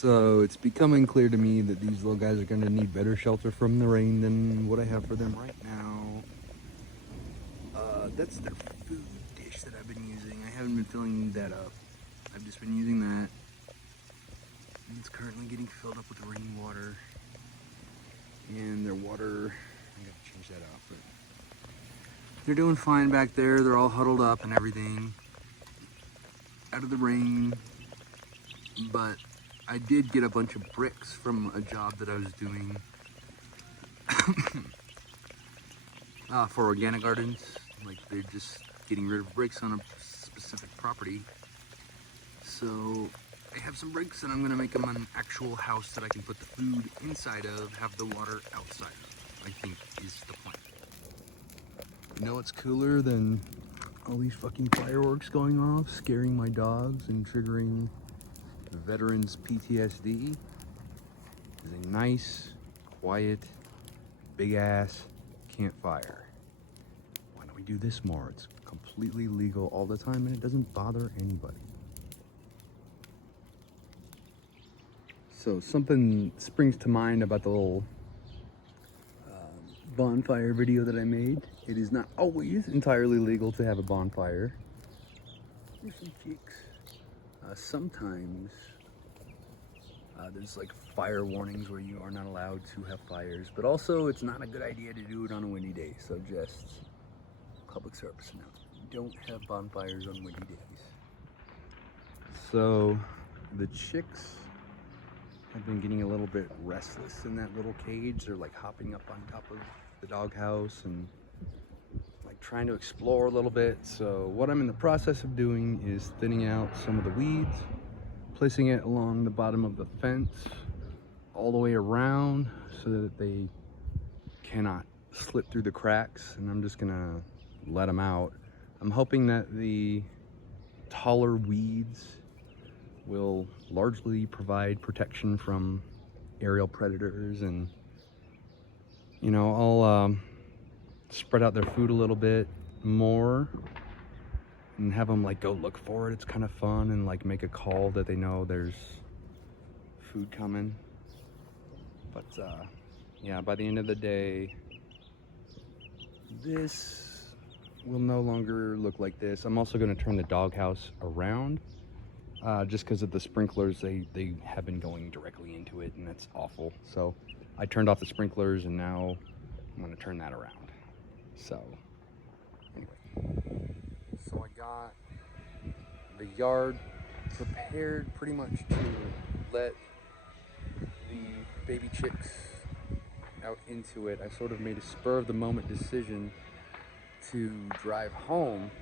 So it's becoming clear to me that these little guys are going to need better shelter from the rain than what I have for them right now. That's their food dish that I've been using. I haven't been filling that up. I've just been using that. It's currently getting filled up with rainwater. And their water, I gotta change that out, but they're doing fine back there. They're all huddled up and everything out of the rain. But I did get a bunch of bricks from a job that I was doing for organic gardens. Like, they're just getting rid of bricks on a specific property. So I have some bricks and I'm gonna make them an actual house that I can put the food inside of, have the water outside of, I think is the plan. You know what's cooler than all these fucking fireworks going off, scaring my dogs and triggering veterans PTSD? Is a nice, quiet, big ass campfire. Why don't we do this more? It's completely legal all the time and it doesn't bother anybody. So something springs to mind about the little bonfire video that I made. It is not always entirely legal to have a bonfire. Here's some chicks. Sometimes there's like fire warnings where you are not allowed to have fires, but also it's not a good idea to do it on a windy day. So just public service announcement. Don't have bonfires on windy days. So the chicks have been getting a little bit restless in that little cage. They're like hopping up on top of the doghouse and like trying to explore a little bit. So what I'm in the process of doing is thinning out some of the weeds, placing it along the bottom of the fence all the way around so that they cannot slip through the cracks, and I'm just gonna let them out. I'm hoping that the taller weeds will largely provide protection from aerial predators, and you know, I'll spread out their food a little bit more and have them like go look for it. It's kind of fun, and like make a call that they know there's food coming. But yeah, by the end of the day, this will no longer look like this. I'm also going to turn the doghouse around just because of the sprinklers. They have been going directly into it, and that's awful. So I turned off the sprinklers, and now I'm going to turn that around. So anyway, so I got the yard prepared pretty much to let the baby chicks out into it. I sort of made a spur of the moment decision to drive home.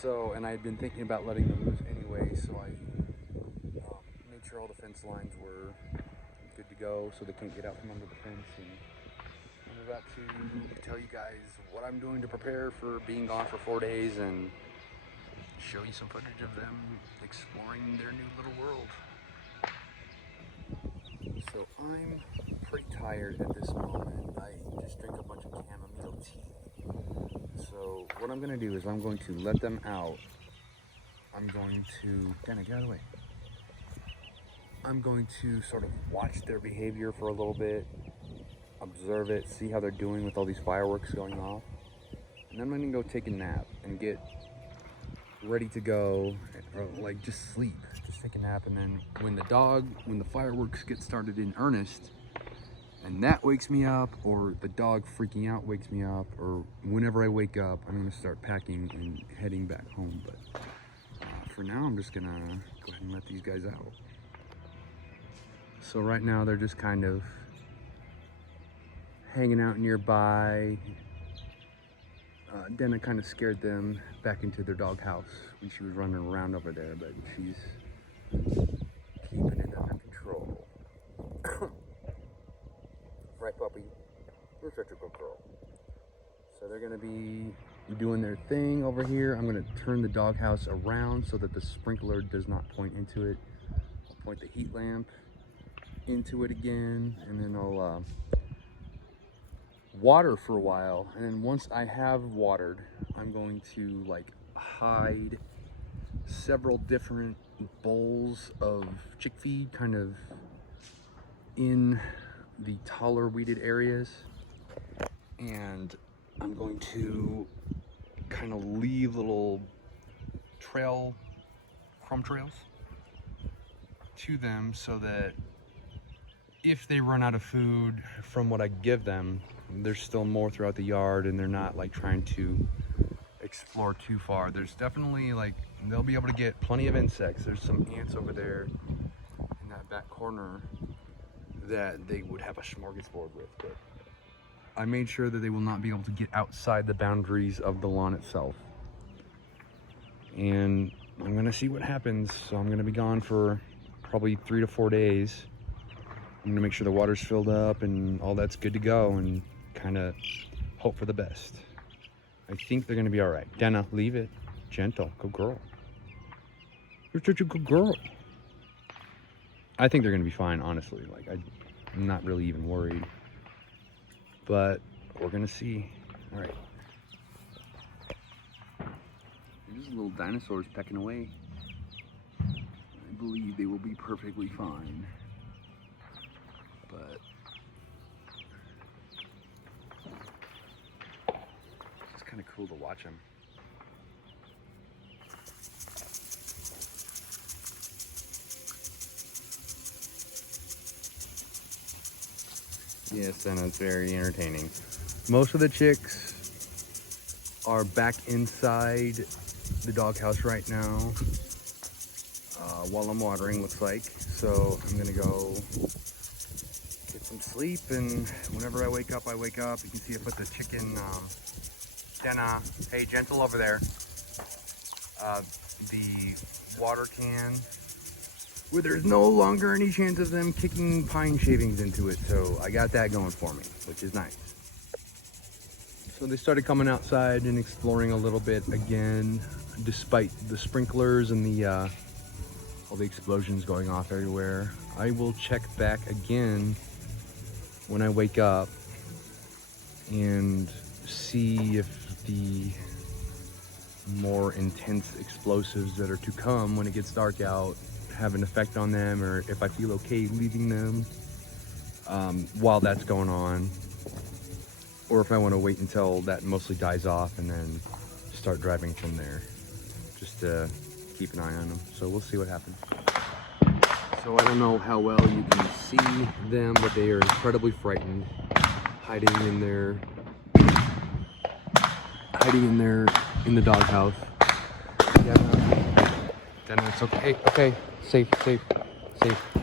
So, and I had been thinking about letting them loose anyway, so I made sure all the fence lines were good to go so they couldn't get out from under the fence. And I'm about to tell you guys what I'm doing to prepare for being gone for 4 days and show you some footage of them exploring their new little world. So I'm pretty tired at this moment. I just drank a bunch of chamomile tea. So what I'm gonna do is I'm going to let them out. I'm going to, Dana, get out of the way. I'm going to sort of watch their behavior for a little bit, observe it, see how they're doing with all these fireworks going off. And then I'm gonna go take a nap and get ready to go, or like just sleep, just take a nap. And then when the fireworks get started in earnest, and that wakes me up, or the dog freaking out wakes me up, or whenever I wake up, I'm gonna start packing and heading back home. But for now, I'm just gonna go ahead and let these guys out. So right now, they're just kind of hanging out nearby. Dana kind of scared them back into their doghouse when she was running around over there, but she's keeping it under control. Right, puppy? You're such a good girl. So they're gonna be doing their thing over here. I'm gonna turn the doghouse around so that the sprinkler does not point into it. I'll point the heat lamp into it again, and then I'll water for a while. And then once I have watered, I'm going to like hide several different bowls of chick feed kind of in the taller weeded areas, and I'm going to kind of leave little crumb trails to them so that if they run out of food from what I give them, there's still more throughout the yard and they're not like trying to explore too far. There's definitely like, they'll be able to get plenty of insects. There's some ants over there in that back corner that they would have a smorgasbord with, but I made sure that they will not be able to get outside the boundaries of the lawn itself. And I'm gonna see what happens. So I'm gonna be gone for probably 3 to 4 days. I'm gonna make sure the water's filled up and all that's good to go and kind of hope for the best. I think they're gonna be all right. Denna, leave it. Gentle, good girl. You're such a good girl. I think they're gonna be fine, honestly. Like, I'm not really even worried. But we're gonna see. All right. There's little dinosaurs pecking away. I believe they will be perfectly fine. But it's kind of cool to watch them. Yes, and it's very entertaining. Most of the chicks are back inside the doghouse right now while I'm watering, looks like. So I'm gonna go get some sleep, and whenever I wake up, I wake up. You can see I put the chicken, Denna, hey, gentle over there, the water can, where there's no longer any chance of them kicking pine shavings into it. So I got that going for me, which is nice. So they started coming outside and exploring a little bit again, despite the sprinklers and the all the explosions going off everywhere. I will check back again when I wake up and see if the more intense explosives that are to come when it gets dark out have an effect on them, or if I feel okay leaving them while that's going on, or if I want to wait until that mostly dies off and then start driving from there, just to keep an eye on them. So we'll see what happens. So I don't know how well you can see them, but they are incredibly frightened, hiding in the doghouse. Denna, it's okay. Okay, safe.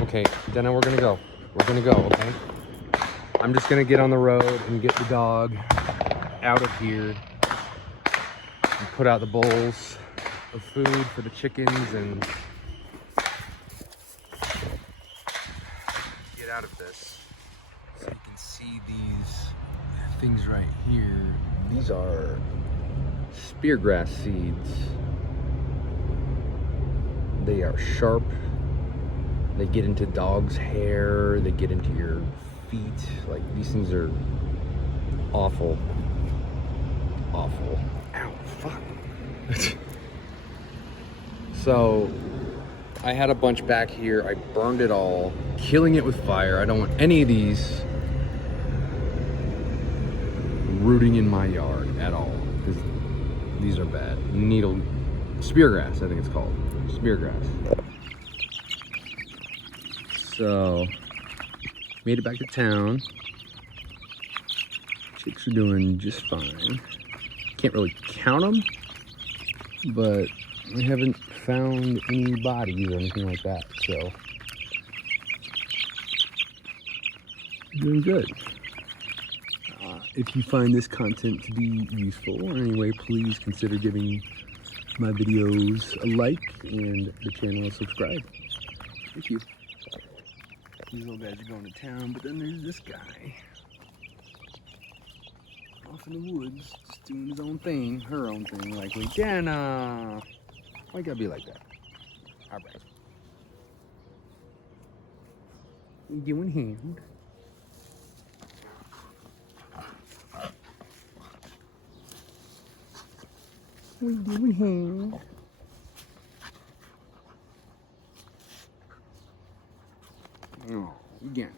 Okay, Denna, we're gonna go. Okay. I'm just gonna get on the road and get the dog out of here and put out the bowls of food for the chickens and get out of this. So you can see these things right here. These are speargrass seeds. They are sharp. They get into dogs' hair. They get into your feet. Like, these things are awful. Awful. Ow, fuck. So I had a bunch back here. I burned it all, killing it with fire. I don't want any of these rooting in my yard at all, because these are bad. Speargrass, I think it's called. Speargrass. So, made it back to town. Chicks are doing just fine. Can't really count them, but I haven't found any bodies or anything like that, so doing good. If you find this content to be useful in any way, please consider giving my videos a like and the channel a subscribe. Thank you. These little guys are going to town, but then there's this guy off in the woods, just doing his own thing, her own thing, likely. Denna! Why you gotta be like that? Alright. You doing hand? What are you doing hand? Oh, again.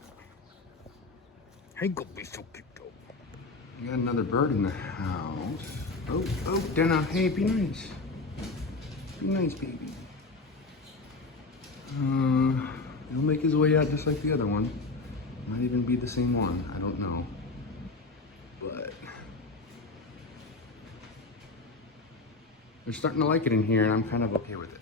Hey, go be so cute though. You got another bird in the house. Oh, oh, Denna, hey, be nice. Be nice, baby. He'll make his way out just like the other one. Might even be the same one, I don't know. But they're starting to like it in here and I'm kind of okay with it.